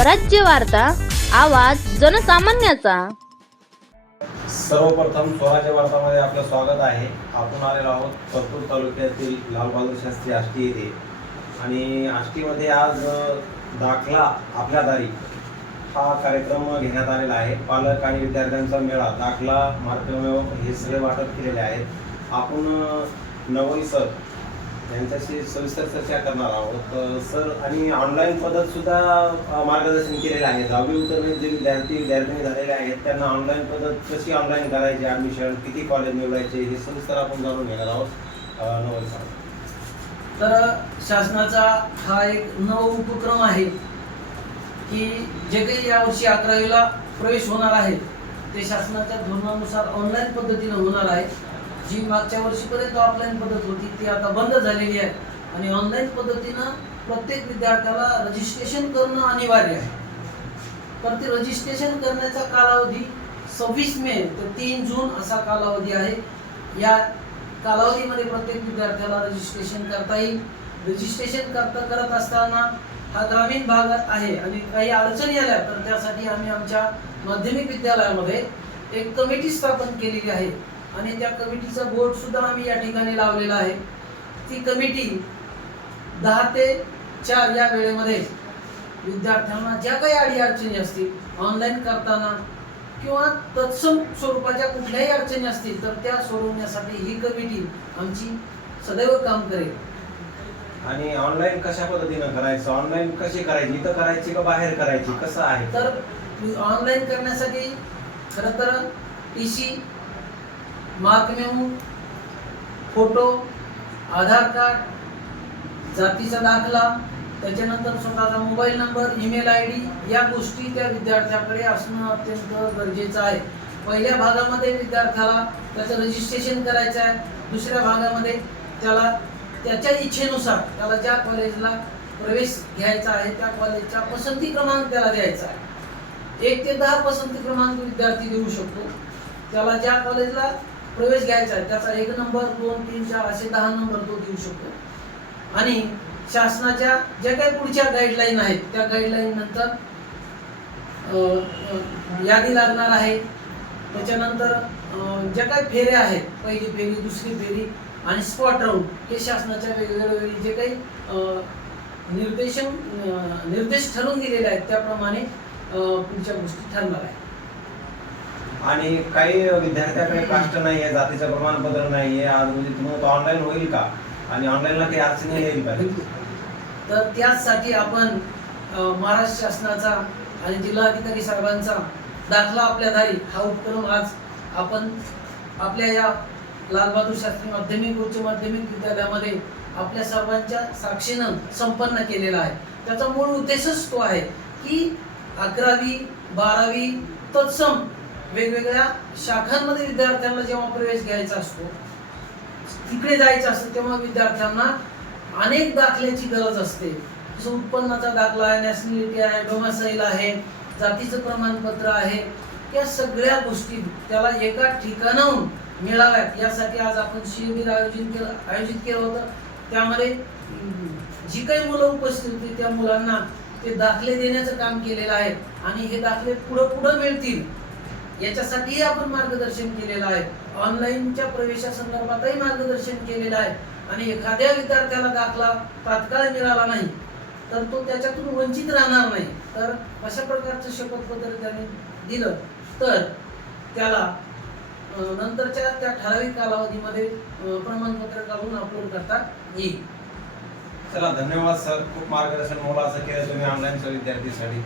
स्वराज्य वार्ता आवाज जनसामान्याचा. सर्वप्रथम स्वराज्य वार्तामध्ये आपलं स्वागत आहे. आपण आलेलो आहोत परतूर तालुक्यातील लालबहादूर शास्त्री आष्टी येथे. आणि आष्टीमध्ये आज दाखला आपल्या दारी हा कार्यक्रम घेण्यात आलेला आहे. पालक आणि विद्यार्थ्यांचा मेळा दाखला मार्गमेव हे सगळे वाटप केलेले आहेत. आपण नवरी सर यांच्याशी सविस्तर चर्चा करणार आहोत. सर आणि ऑनलाईन पद्धत सुद्धा मार्गदर्शन केलेलं आहे. दहावी उत्तरणे जे विद्यार्थी विद्यार्थिनी झालेले आहेत त्यांना ऑनलाईन पद्धत कशी ऑनलाईन करायची ॲडमिशन किती कॉलेज निवडायचे हे सविस्तर आपण जाणून घेणार आहोत. नवल सर तर शासनाचा हा एक नव उपक्रम आहे की जे काही यावर्षी अकरावीला प्रवेश होणार आहे ते शासनाच्या धोरणानुसार ऑनलाईन पद्धतीने होणार आहे. जी मागच्या वर्षीपर्यंत ऑफलाईन पद्धत होती ती आता बंद झालेली आहे. आणि ऑनलाईन पद्धतीनं प्रत्येक विद्यार्थ्याला रजिस्ट्रेशन करणं अनिवार्य आहे. तर ते रजिस्ट्रेशन करण्याचा कालावधी सव्वीस मे ते तीन जून असा कालावधी आहे. या कालावधीमध्ये प्रत्येक विद्यार्थ्याला रजिस्ट्रेशन करता येईल. रजिस्ट्रेशन करता करत असताना हा ग्रामीण भाग आहे आणि काही अडचणी आल्या तर त्यासाठी आम्ही आमच्या माध्यमिक विद्यालयामध्ये एक कमिटी स्थापन केलेली आहे. आणि त्या कमिटीचा बोर्ड सुद्धा आम्ही या ठिकाणी लावलेला आहे ती कमिटी दहा ते चार या वेळेमध्ये विद्यार्थ्यांना ज्या काही अडीअडचणी असतील ऑनलाईन करताना किंवा तत्सम स्वरूपाच्या कुठल्याही अडचणी असतील तर त्या सोडवण्यासाठी ही कमिटी आमची सदैव काम करेल. आणि ऑनलाईन कशा पद्धतीनं करायचं? ऑनलाईन कशी करायची? इथं करायची का बाहेर करायची? कसं आहे? तर ऑनलाईन करण्यासाठी खरं तर T C mark photo Aadhaar card जातीचा दाखला त्याच्यानंतर स्वतःचा mobile number email I D या गोष्टी त्या विद्यार्थ्याकडे असणं अत्यंत गरजेचं आहे. पहिल्या भागामध्ये विद्यार्थ्याला त्याचं रजिस्ट्रेशन करायचं आहे. दुसऱ्या भागामध्ये त्याला त्याच्या इच्छेनुसार त्याला ज्या कॉलेजला प्रवेश घ्यायचा आहे त्या कॉलेजचा पसंती क्रमांक त्याला द्यायचा आहे. एक ते दहा पसंती क्रमांक विद्यार्थी देऊ शकतो. त्याला ज्या कॉलेजला प्रवेश घ्यायचा आहे त्याचा एक नंबर दोन तीन चार असे दहा नंबर तो देऊ शकतो. आणि शासनाच्या ज्या काही पुढच्या गाईडलाईन आहेत त्या गाईडलाईन नंतर यादी लागणार आहे. त्याच्यानंतर ज्या काही फेऱ्या आहेत पहिली फेरी दुसरी फेरी आणि स्पॉट राऊंड हे शासनाच्या वेगवेगळ्या वेळी जे काही निर्देशन निर्देश ठरवून दिलेले आहेत त्याप्रमाणे पुढच्या गोष्टी ठरणार आहेत. आणि काही विद्यार्थ्याकडे कास्ट नाही आहे जातीचं प्रमाणपत्र नाही आहे आज म्हणजे तुम्हाला ऑनलाईन होईल का? आणि ऑनलाईनला काही अडचणी येईल का? तर त्याचसाठी आपण महाराष्ट्र शासनाचा आणि जिल्हाधिकारी साहेबांचा दाखला आपल्या दारी. हा उपक्रम आज आपण आपल्या या लालबहादूर शास्त्री माध्यमिक उच्च माध्यमिक विद्यालयामध्ये आपल्या सर्वांच्या साक्षीनं संपन्न केलेला आहे. त्याचा मूळ उद्देशच तो आहे की अकरावी बारावी तत्सम वेगवेगळ्या शाखांमध्ये विद्यार्थ्यांना जेव्हा प्रवेश घ्यायचा असतो तिकडे जायचं असतं तेव्हा विद्यार्थ्यांना अनेक दाखल्याची गरज असते. जसं उत्पन्नाचा दाखला आहे नॅशनॅलिटी आहे डोमासाईल आहे जातीचं प्रमाणपत्र आहे या सगळ्या गोष्टी त्याला एका ठिकाणाहून मिळाव्यात. यासाठी आज आपण शिबिर आयोजित केलं आयोजित केलं होतं. त्यामध्ये जी काही मुलं उपस्थित होती त्या मुलांना ते दाखले देण्याचं काम केलेलं आहे आणि हे दाखले पुढं पुढं मिळतील. याच्यासाठीही आपण मार्गदर्शन केलेलं आहे. ऑनलाईनच्या प्रवेशासंदर्भातही मार्गदर्शन केलेलं आहे. आणि एखाद्या विद्यार्थ्याला दाखला तात्काळ मिळाला नाही तर तो त्याच्यातून वंचित राहणार नाही. तर अशा प्रकारचं शपथपत्र त्याने दिलं. तर त्याला नंतरच्या त्या ठराविक कालावधीमध्ये प्रमाणपत्र काढून अपलोड करता येईल. चला धन्यवाद सर. खूप मार्गदर्शन मोलाचं केलं तुम्ही ऑनलाईनच्या विद्यार्थीसाठी